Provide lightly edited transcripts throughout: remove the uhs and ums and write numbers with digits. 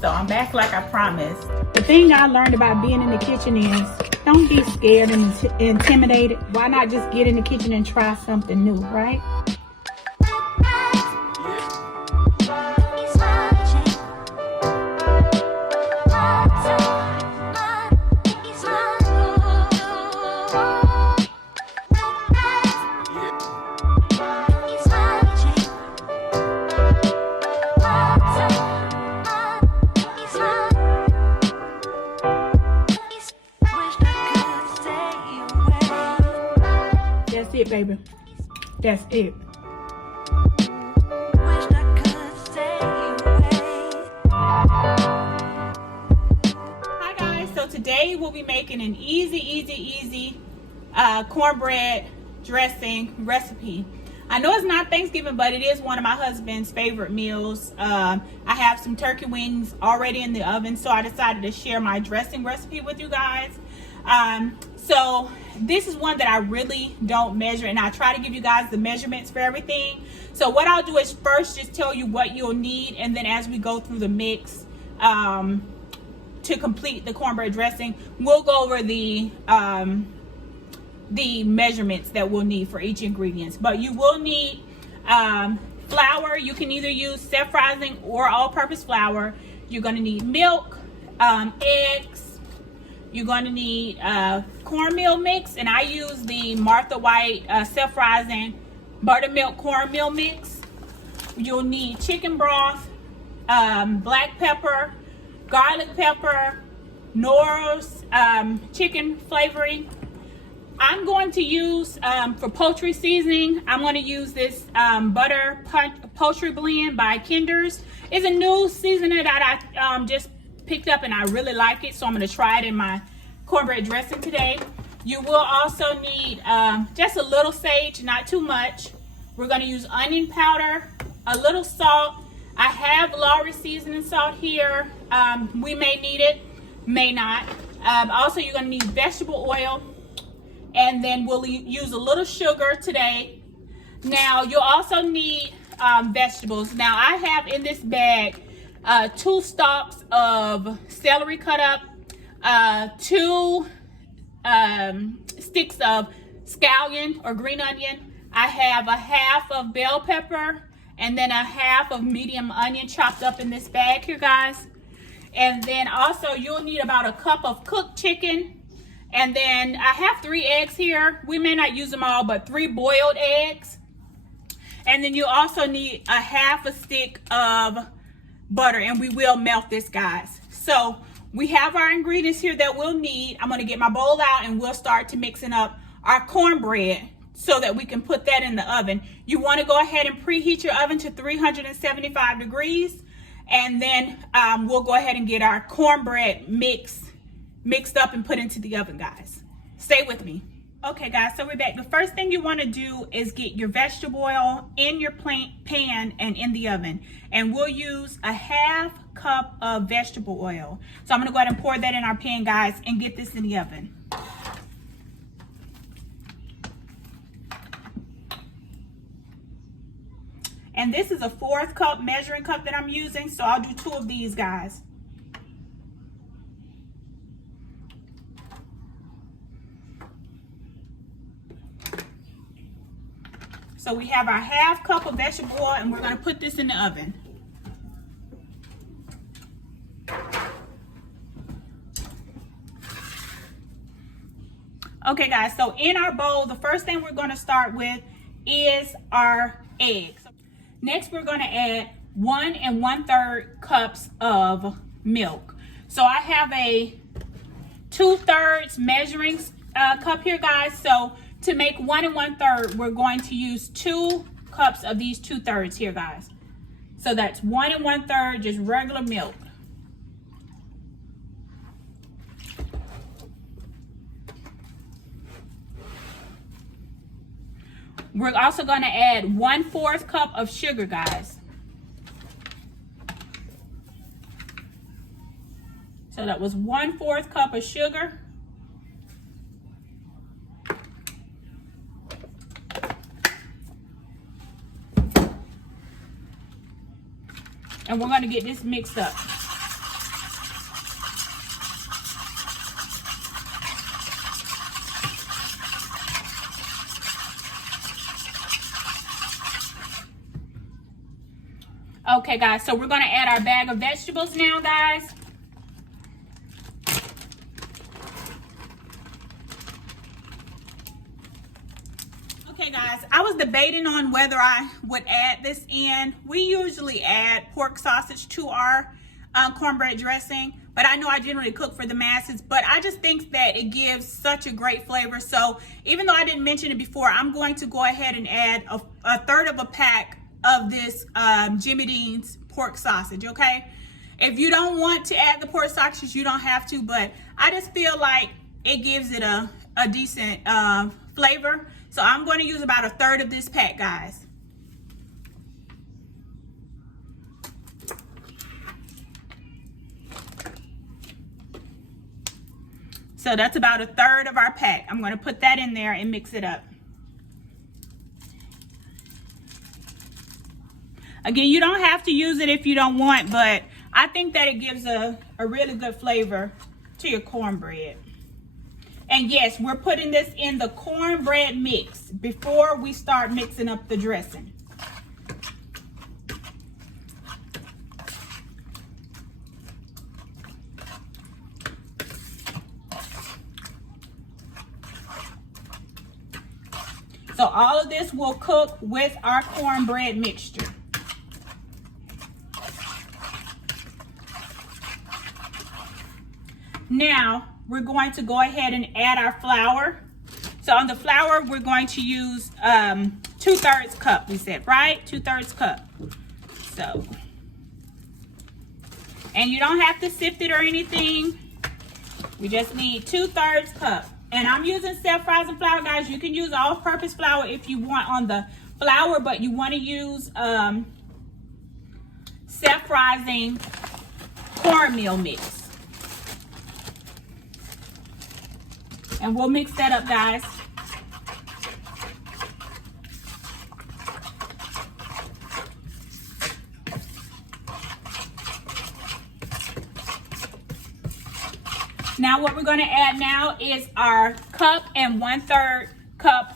So I'm back like I promised. The thing I learned about being in the kitchen is don't be scared and intimidated. Why not just get in the kitchen and try something new, right? That's it, baby. That's it. Hi guys, so today we'll be making an easy cornbread dressing recipe. I know it's not Thanksgiving, but it is one of my husband's favorite meals. I have some turkey wings already in the oven, so I decided to share my dressing recipe with you guys. So this is one that I really don't measure, and I try to give you guys the measurements for everything. So what I'll do is first just tell you what you'll need, and then as we go through the mix to complete the cornbread dressing, we'll go over the measurements that we'll need for each ingredient. But you will need flour. You can either use self-rising or all-purpose flour. You're going to need milk, eggs. You're going to need cornmeal mix, and I use the Martha White self-rising buttermilk cornmeal mix. You'll need chicken broth, black pepper, garlic pepper, Knorr's chicken flavoring. I'm going to use, for poultry seasoning, I'm going to use this butter poultry blend by Kinder's. It's a new seasoning that I just picked up and I really like it, so I'm going to try it in my cornbread dressing today. You will also need just a little sage, not too much. We're going to use onion powder, a little salt. I have Lawry seasoning salt here. We may need it, may not. Also, you're going to need vegetable oil, and then we'll use a little sugar today. Now, you'll also need vegetables. Now, I have in this bag 2 stalks of celery cut up, 2 sticks of scallion or green onion. I have a half of bell pepper, and then a half of medium onion chopped up in this bag here, guys. And then also you'll need about a cup of cooked chicken. And then I have 3 eggs here. We may not use them all, but 3 boiled eggs. And then you also need a half a stick of butter, and we will melt this, guys. So we have our ingredients here that we'll need. I'm going to get my bowl out and we'll start to mixing up our cornbread so that we can put that in the oven. You want to go ahead and preheat your oven to 375 degrees, and then we'll go ahead and get our cornbread mixed up and put into the oven, guys. Stay with me. Okay guys, so we're back. The first thing you want to do is get your vegetable oil in your pan and in the oven. And we'll use a half cup of vegetable oil. So I'm going to go ahead and pour that in our pan, guys, and get this in the oven. And this is a 1/4 cup measuring cup that I'm using, so I'll do 2 of these, guys. So we have our half cup of vegetable oil, and we're going to put this in the oven. Okay guys, so in our bowl, the first thing we're going to start with is our eggs. Next, we're going to add 1 1/3 cups of milk. So I have a 2/3 measuring cup here, guys. So to make 1 1/3, we're going to use 2 cups of these 2/3 here, guys. So that's 1 1/3, just regular milk. We're also going to add 1/4 cup of sugar, guys. So that was 1/4 cup of sugar. And we're going to get this mixed up. Okay, guys, so we're gonna add our bag of vegetables now, guys. Okay, guys, I was debating on whether I would add this in. We usually add pork sausage to our cornbread dressing, but I know I generally cook for the masses, but I just think that it gives such a great flavor. So even though I didn't mention it before, I'm going to go ahead and add a third of a pack of this Jimmy Dean's pork sausage, okay? If you don't want to add the pork sausage, you don't have to, but I just feel like it gives it a decent flavor. So I'm going to use about a third of this pack, guys. So that's about a third of our pack. I'm going to put that in there and mix it up. Again, you don't have to use it if you don't want, but I think that it gives a really good flavor to your cornbread. And yes, we're putting this in the cornbread mix before we start mixing up the dressing. So all of this will cook with our cornbread mixture. Now, we're going to go ahead and add our flour. So on the flour, we're going to use 2/3 cup, we said, right? 2/3 cup. So, and you don't have to sift it or anything. We just need 2/3 cup. And I'm using self-rising flour, guys. You can use all-purpose flour if you want on the flour, but you want to use self-rising cornmeal mix. And we'll mix that up, guys. Now what we're going to add now is our cup and 1/3 cup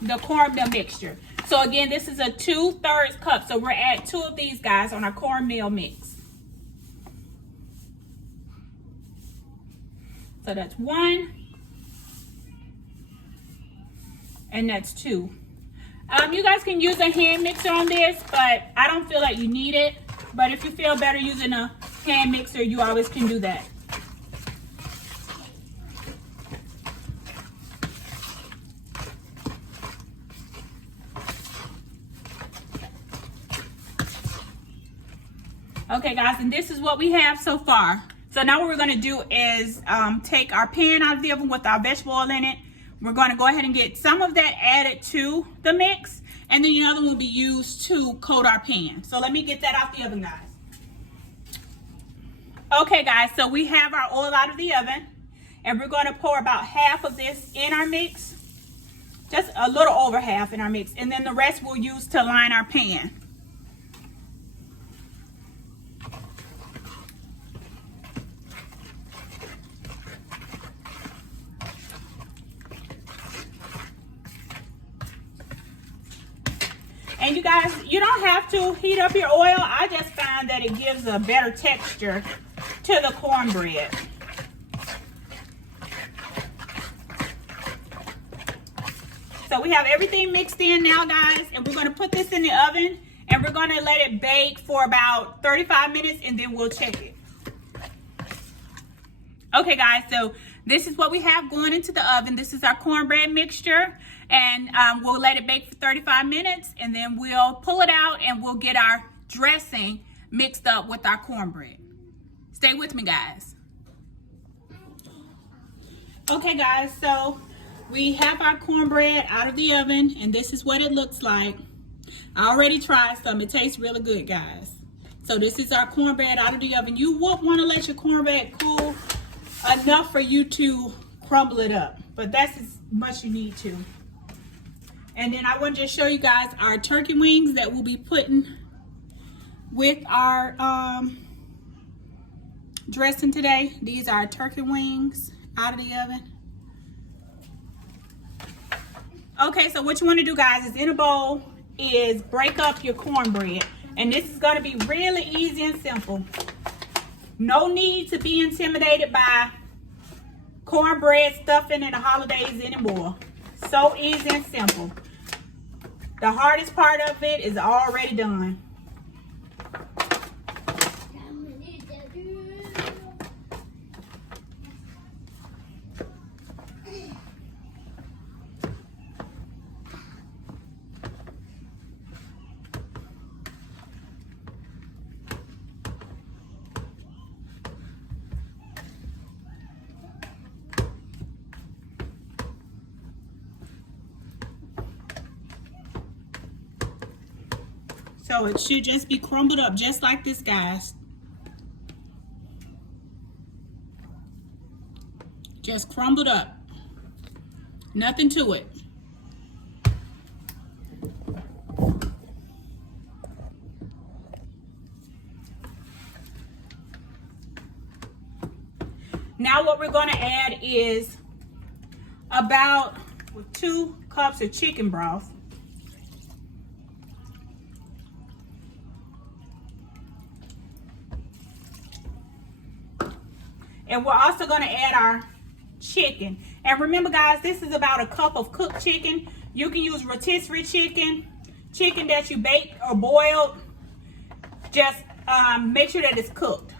the cornmeal mixture. So again, this is a 2/3 cup. So we're adding 2 of these, guys, on our cornmeal mix. So that's 1. And that's 2. You guys can use a hand mixer on this, but I don't feel like you need it. But if you feel better using a hand mixer, you always can do that. Okay, guys, and this is what we have so far. So now what we're going to do is take our pan out of the oven with our vegetable oil in it. We're going to go ahead and get some of that added to the mix, and then the other will be used to coat our pan. So let me get that out the oven, guys. Okay, guys, so we have our oil out of the oven, and we're going to pour about half of this in our mix, just a little over half in our mix, and then the rest we'll use to line our pan. And you guys, you don't have to heat up your oil. I just find that it gives a better texture to the cornbread. So we have everything mixed in now, guys, and we're going to put this in the oven, and we're going to let it bake for about 35 minutes, and then we'll check it. Okay, guys, so this is what we have going into the oven. This is our cornbread mixture, and we'll let it bake for 35 minutes, and then we'll pull it out, and we'll get our dressing mixed up with our cornbread. Stay with me, guys. Okay, guys, so we have our cornbread out of the oven, and this is what it looks like. I already tried some. It tastes really good, guys. So this is our cornbread out of the oven. You won't want to let your cornbread cool enough for you to crumble it up, but that's as much you need to. And then I want to just show you guys our turkey wings that we'll be putting with our dressing today. These are our turkey wings out of the oven. Okay, so what you want to do, guys, is in a bowl is break up your cornbread. And this is going to be really easy and simple. No need to be intimidated by cornbread stuffing in the holidays anymore. So easy and simple. The hardest part of it is already done. So it should just be crumbled up just like this, guys. Just crumbled up. Nothing to it. Now what we're going to add is about 2 cups of chicken broth. And we're also going to add our chicken. And remember, guys, this is about a cup of cooked chicken. You can use rotisserie chicken, chicken that you baked or boiled. Just make sure that it's cooked.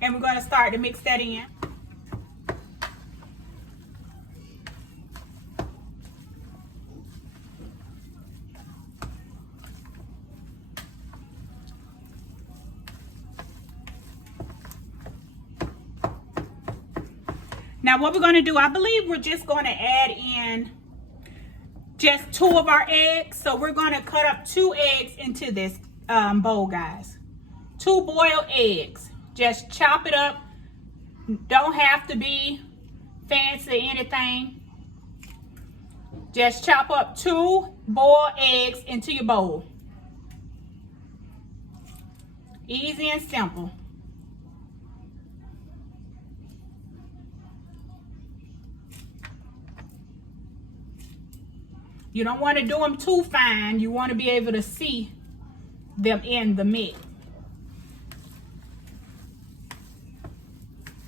And we're going to start to mix that in. Now what we're going to do, I believe we're just going to add in just 2 of our eggs. So we're going to cut up 2 eggs into this bowl, guys. 2 boiled eggs. Just chop it up. Don't have to be fancy or anything. Just chop up 2 boiled eggs into your bowl. Easy and simple. You don't want to do them too fine. You want to be able to see them in the mix.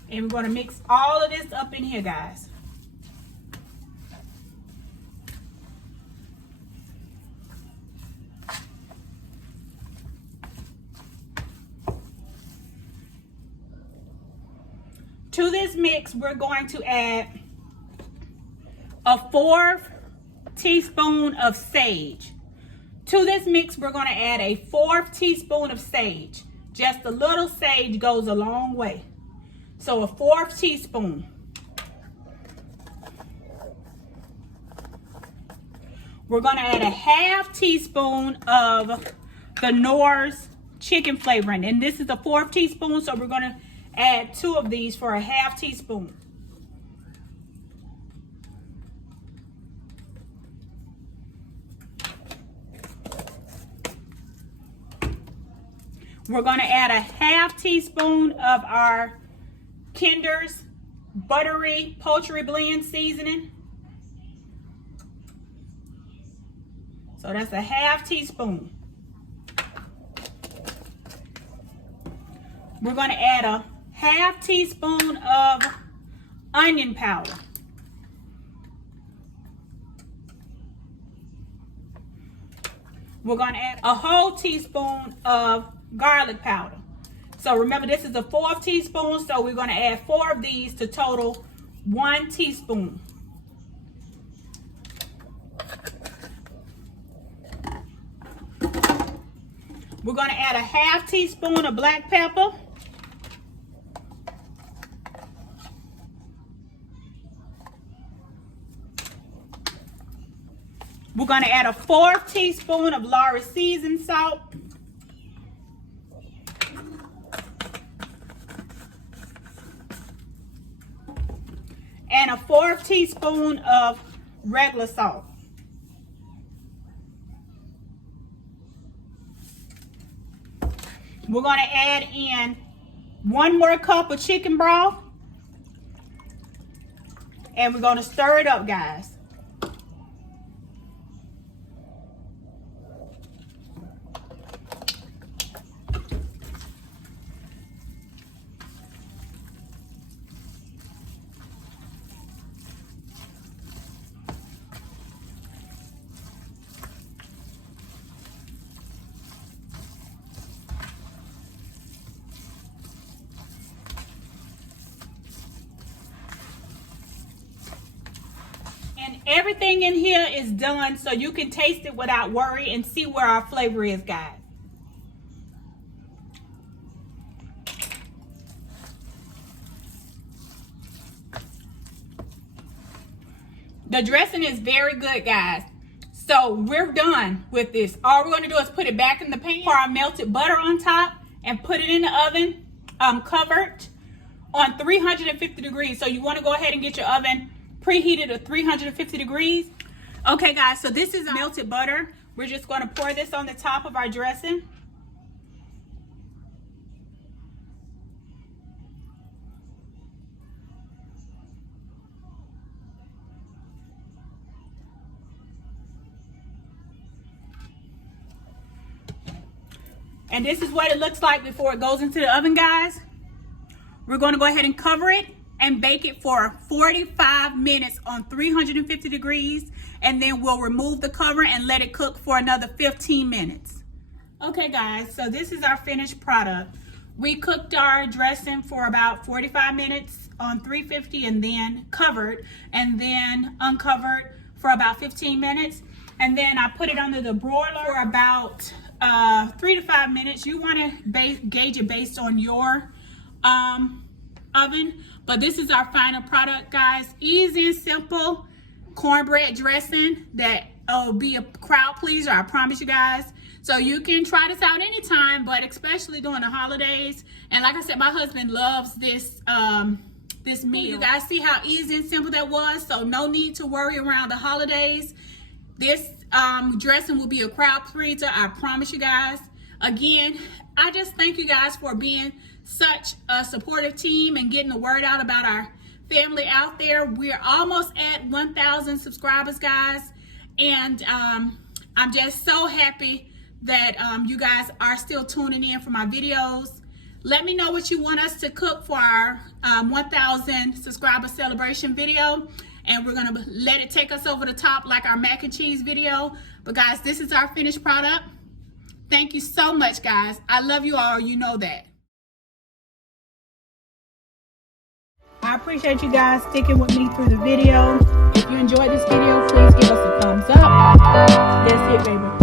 And we're going to mix all of this up in here, guys. To this mix, we're going to add a 4th teaspoon of sage. To this mix, we're going to add a 4th teaspoon of sage. Just a little sage goes a long way. So a 4th teaspoon. We're going to add a 1/2 teaspoon of the Knorr's chicken flavoring. And this is a 4th teaspoon, so we're going to add 2 of these for a 1/2 teaspoon. We're going to add a 1/2 teaspoon of our Kinder's buttery poultry blend seasoning. So that's a 1/2 teaspoon. We're going to add a 1/2 teaspoon of onion powder. We're going to add a whole teaspoon of garlic powder. So remember, this is a 4th teaspoon, so we're going to add 4 of these to total 1 teaspoon. We're going to add a 1/2 teaspoon of black pepper. We're going to add a 1/4 teaspoon of Lawry's seasoned salt. And a 1/4 teaspoon of regular salt. We're going to add in 1 more cup of chicken broth. And we're going to stir it up, guys. everything in here is done so you can taste it without worry and see where our flavor is, guys. The dressing is very good, guys. So we're done with this. All we're going to do is put it back in the pan, pour our melted butter on top, and put it in the oven, covered on 350 degrees. So you want to go ahead and get your oven preheated to 350 degrees. Okay, guys, so this is melted butter. We're just going to pour this on the top of our dressing. And this is what it looks like before it goes into the oven, guys. We're going to go ahead and cover it and bake it for 45 minutes on 350 degrees. And then we'll remove the cover and let it cook for another 15 minutes. Okay, guys, so this is our finished product. We cooked our dressing for about 45 minutes on 350 and then covered and then uncovered for about 15 minutes. And then I put it under the broiler for about 3 to 5 minutes. You want to gauge it based on your oven, but this is our final product, guys. Easy and simple cornbread dressing that will be a crowd pleaser, I promise you guys. So you can try this out anytime, but especially during the holidays. And like I said, my husband loves this this meal. You guys see how easy and simple that was, so no need to worry around the holidays. This dressing will be a crowd pleaser, I promise you guys. Again, I just thank you guys for being such a supportive team and getting the word out about our family out there. We're almost at 1,000 subscribers, guys, and I'm just so happy that you guys are still tuning in for my videos. Let me know what you want us to cook for our 1,000 subscriber celebration video, and we're gonna let it take us over the top like our mac and cheese video. But guys, this is our finished product. Thank you so much, guys. I love you all, you know that. I appreciate you guys sticking with me through the video. If you enjoyed this video, please give us a thumbs up. That's it, baby.